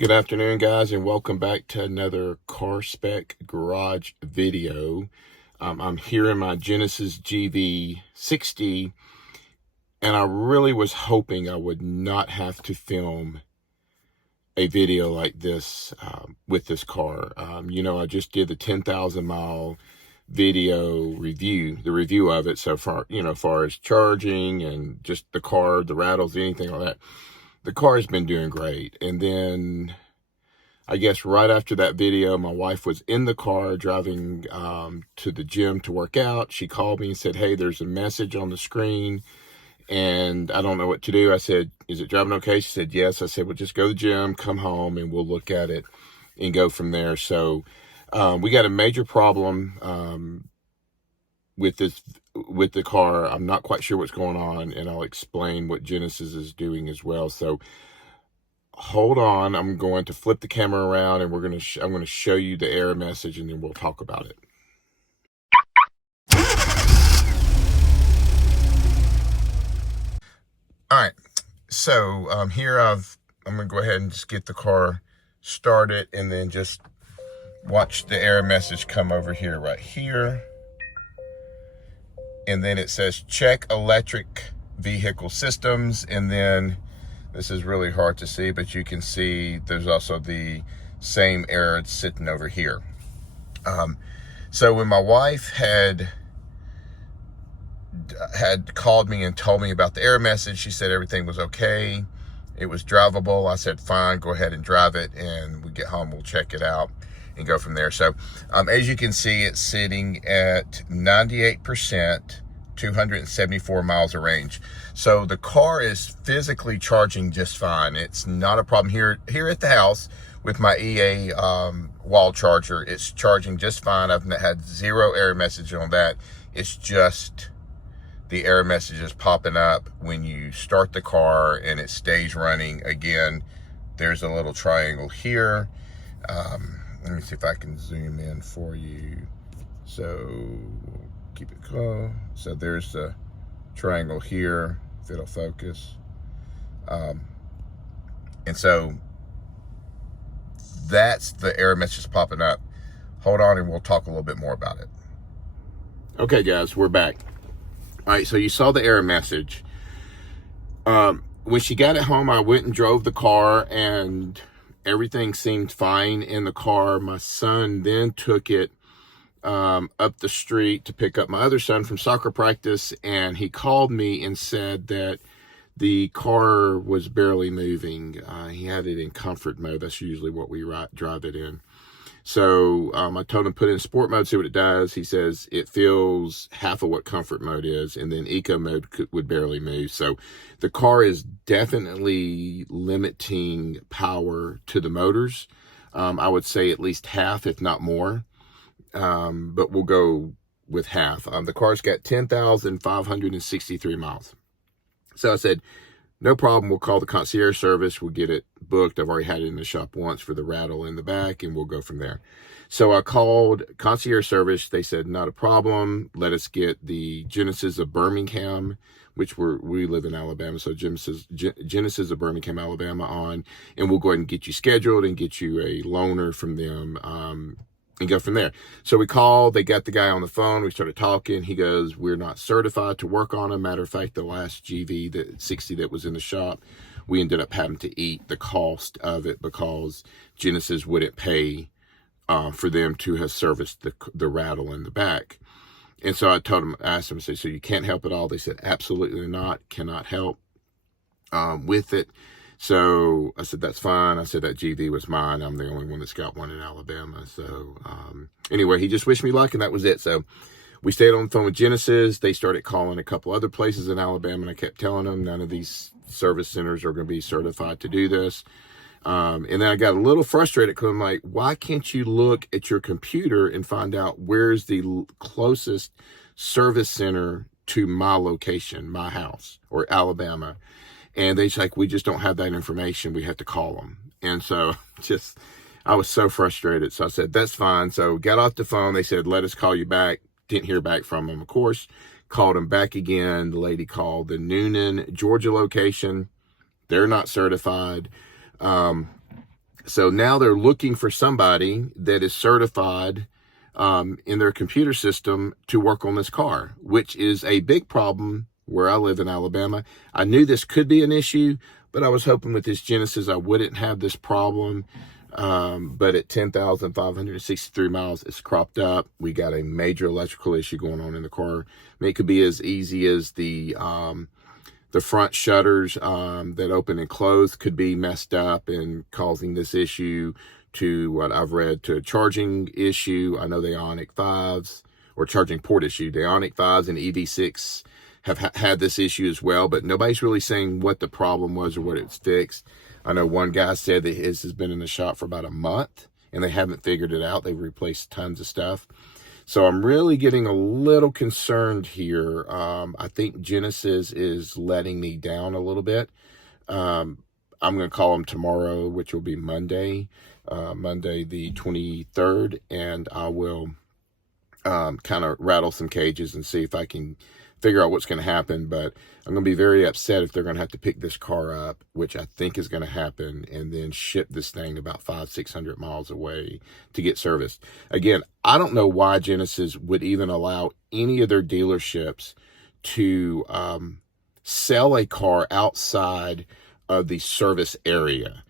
Good afternoon, guys, and welcome back to another Car Spec Garage video. I'm here in my Genesis GV60, and I really was hoping I would not have to film a video like this with this car. I just did the 10,000 mile video review, the review of it so far, far as charging and just the car, the rattles, anything like that. The car has been doing great. And then I guess right after that video, my wife was in the car driving to the gym to work out. She called me and said, hey, there's a message on the screen and I don't know what to do. I said, is it driving okay? She said, yes. I said, well, just go to the gym, come home, and we'll look at it and go from there. So we got a major problem with the car. I'm not quite sure what's going on, and I'll explain what Genesis is doing as well. So hold on, I'm going to flip the camera around, and I'm going to show you the error message, and then we'll talk about it. All right, so here I'm going to go ahead and just get the car started, and then just watch the error message come over here, right here. And then it says check electric vehicle systems, and then this is really hard to see, but you can see there's also the same error sitting over here. So when my wife had called me and told me about the error message, she said everything was okay. It was drivable. I said, fine, go ahead and drive it. And we get home, we'll check it out and go from there. So as you can see, it's sitting at 98%, 274 miles of range. So the car is physically charging just fine. It's not a problem here at the house with my EA wall charger. It's charging just fine. I've had zero error message on that. It's just the error message is popping up when you start the car and it stays running. Again, there's a little triangle here. Let me see if I can zoom in for you. So keep it close. So there's the triangle here, if it'll focus. And so that's the error message popping up. Hold on and we'll talk a little bit more about it. Okay, guys, we're back. All right, so you saw the error message. When she got it home, I went and drove the car, and everything seemed fine in the car. My son then took it up the street to pick up my other son from soccer practice, and he called me and said that the car was barely moving. He had it in comfort mode. That's usually what we drive it in. So I told him put it in sport mode, see what it does. He says it feels half of what comfort mode is, and then eco mode would barely move. So the car is definitely limiting power to the motors. I would say at least half, if not more, but we'll go with half. The car's got 10,563 miles. So I said, no problem. We'll call the concierge service. We'll get it booked. I've already had it in the shop once for the rattle in the back, and we'll go from there. So I called concierge service. They said, not a problem. Let us get the Genesis of Birmingham, which we live in Alabama. So Genesis of Birmingham, Alabama on, and we'll go ahead and get you scheduled and get you a loaner from them, and go from there. So we called, they got the guy on the phone, we started talking. He goes, we're not certified to work on them. Matter of fact, the last GV60 that was in the shop, we ended up having to eat the cost of it because Genesis wouldn't pay for them to have serviced the rattle in the back. And so I asked them, I said, so you can't help at all? They said, absolutely not, cannot help with it. So I said, that's fine. I said, that GV was mine. I'm the only one that's got one in Alabama. So anyway, he just wished me luck, and that was it. So we stayed on the phone with Genesis. They started calling a couple other places in Alabama, and I kept telling them none of these service centers are going to be certified to do this. And then I got a little frustrated because I'm like, why can't you look at your computer and find out where's the closest service center to my location, my house, or Alabama? And they're like, we just don't have that information. We have to call them. And so I was so frustrated. So I said, that's fine. So got off the phone. They said, let us call you back. Didn't hear back from them, of course. Called them back again. The lady called the Noonan, Georgia location. They're not certified. So now they're looking for somebody that is certified in their computer system to work on this car, which is a big problem where I live in Alabama. I knew this could be an issue, but I was hoping with this Genesis I wouldn't have this problem. But at 10,563 miles, it's cropped up. We got a major electrical issue going on in the car. I mean, it could be as easy as the front shutters that open and close could be messed up and causing this issue, to what I've read, to a charging issue. I know the Ioniq 5s, or charging port issue. The Ioniq 5s and EV6 have had this issue as well, but nobody's really saying what the problem was or what it's fixed. I know one guy said that his has been in the shop for about a month and they haven't figured it out. They've replaced tons of stuff. So I'm really getting a little concerned here. I think Genesis is letting me down a little bit. I'm going to call them tomorrow, which will be Monday the 23rd, and I will kind of rattle some cages and see if I can figure out what's going to happen. But I'm going to be very upset if they're going to have to pick this car up, which I think is going to happen, and then ship this thing about 500-600 miles away to get serviced. Again, I don't know why Genesis would even allow any of their dealerships to sell a car outside of the service area.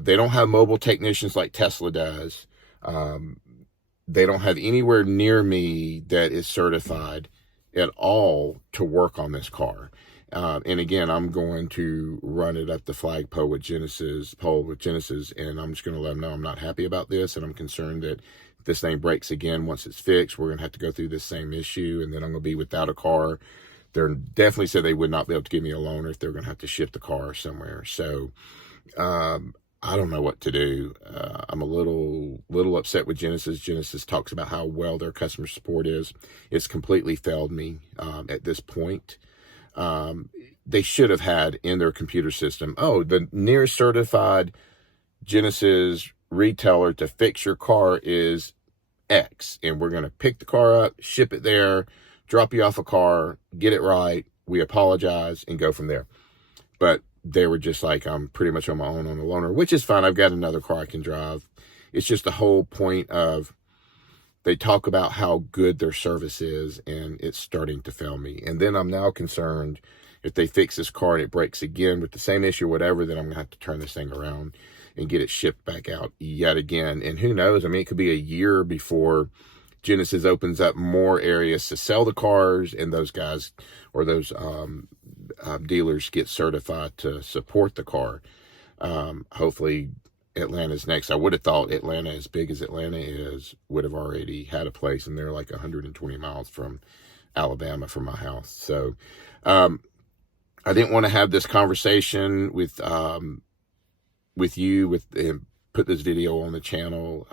They don't have mobile technicians like Tesla does. They don't have anywhere near me that is certified at all to work on this car. And again, I'm going to run it up the flagpole with Genesis, and I'm just going to let them know I'm not happy about this, and I'm concerned that if this thing breaks again once it's fixed, we're going to have to go through this same issue, and then I'm going to be without a car. They're definitely said they would not be able to give me a loan if they're going to have to ship the car somewhere. So I don't know what to do. I'm a little upset with Genesis. Genesis talks about how well their customer support is. It's completely failed me at this point. They should have had in their computer system, oh, the nearest certified Genesis retailer to fix your car is X, and we're going to pick the car up, ship it there, drop you off a car, get it right, we apologize, and go from there. But they were just like, I'm pretty much on my own on the loaner, which is fine. I've got another car I can drive. It's just the whole point of, they talk about how good their service is, and it's starting to fail me. And then I'm now concerned if they fix this car and it breaks again with the same issue or whatever, then I'm going to have to turn this thing around and get it shipped back out yet again. And who knows? I mean, it could be a year before Genesis opens up more areas to sell the cars, and those guys or those dealers get certified to support the car. Hopefully Atlanta's next. I would have thought Atlanta, as big as Atlanta is, would have already had a place, and they're like 120 miles from Alabama from my house. So I didn't want to have this conversation with you, put this video on the channel.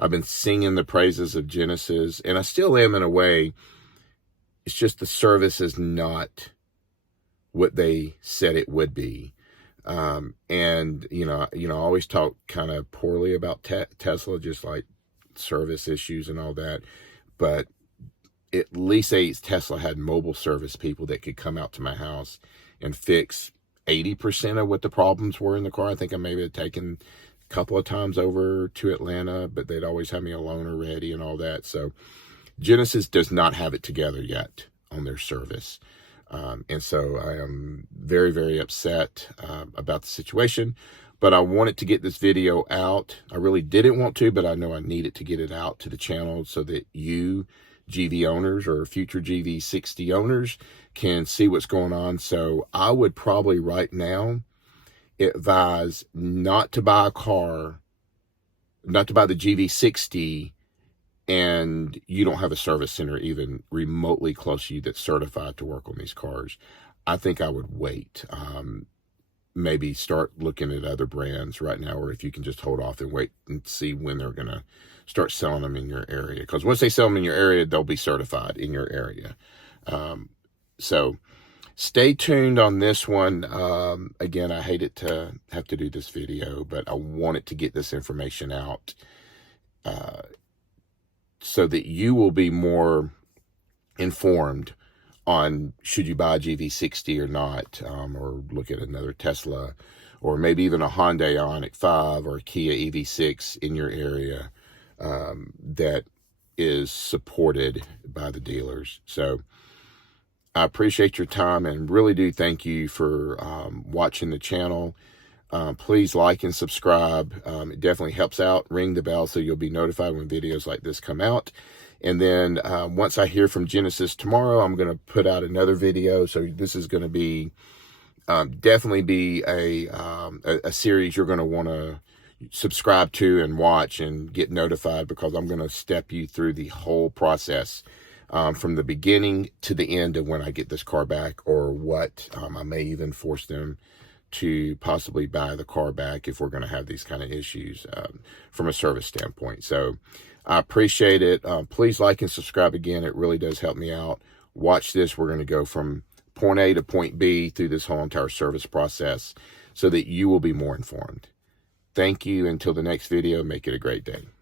I've been singing the praises of Genesis, and I still am in a way. It's just the service is not what they said it would be. And I always talk kind of poorly about Tesla, just like service issues and all that. But at least Tesla had mobile service people that could come out to my house and fix 80% of what the problems were in the car. I think I maybe had taken a couple of times over to Atlanta, but they'd always have me a loaner ready and all that. So Genesis does not have it together yet on their service. And so I am very, very upset about the situation, but I wanted to get this video out. I really didn't want to, but I know I needed to get it out to the channel so that you GV owners or future GV60 owners can see what's going on. So I would probably right now advise not to buy a car, not to buy the GV60, and you don't have a service center even remotely close to you that's certified to work on these cars. I think I would wait. Maybe start looking at other brands right now, or if you can just hold off and wait and see when they're going to start selling them in your area. Because once they sell them in your area, they'll be certified in your area. So stay tuned on this one. Again, I hated to have to do this video, but I wanted to get this information out so that you will be more informed on should you buy a GV60 or not, or look at another Tesla or maybe even a Hyundai Ioniq 5 or a Kia EV6 in your area that is supported by the dealers. So I appreciate your time and really do thank you for watching the channel. Please like and subscribe. It definitely helps out. Ring the bell so you'll be notified when videos like this come out. And then once I hear from Genesis tomorrow, I'm going to put out another video. So this is going to be definitely be a series you're going to want to subscribe to and watch and get notified, because I'm going to step you through the whole process from the beginning to the end of when I get this car back, or what I may even force them to possibly buy the car back if we're going to have these kind of issues from a service standpoint. So I appreciate it. Please like and subscribe again. It really does help me out. Watch this. We're going to go from point A to point B through this whole entire service process so that you will be more informed. Thank you. Until the next video, make it a great day.